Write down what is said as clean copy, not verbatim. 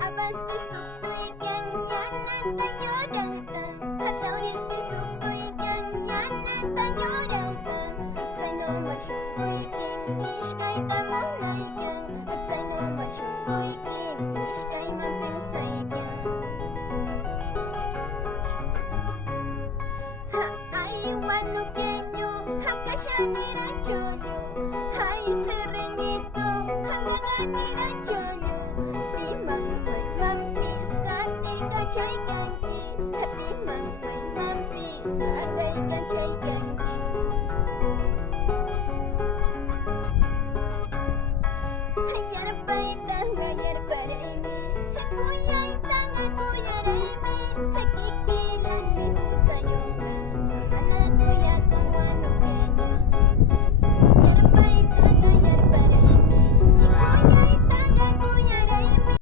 Abas bisukoy ganyan at tayo dangtang. Hataw is bisukoy ganyan at tayo dangtang. Sa'no magsukoy English kay tamulay kang. At sa'no magsukoy English kay mapinsay kang. Ha ay wano kenyo, hakasya ni radyoyo. Hay serenito, hanggang ni radyoyo. Di mang ko'y magpis ka, di ka chay kang ki. At di mang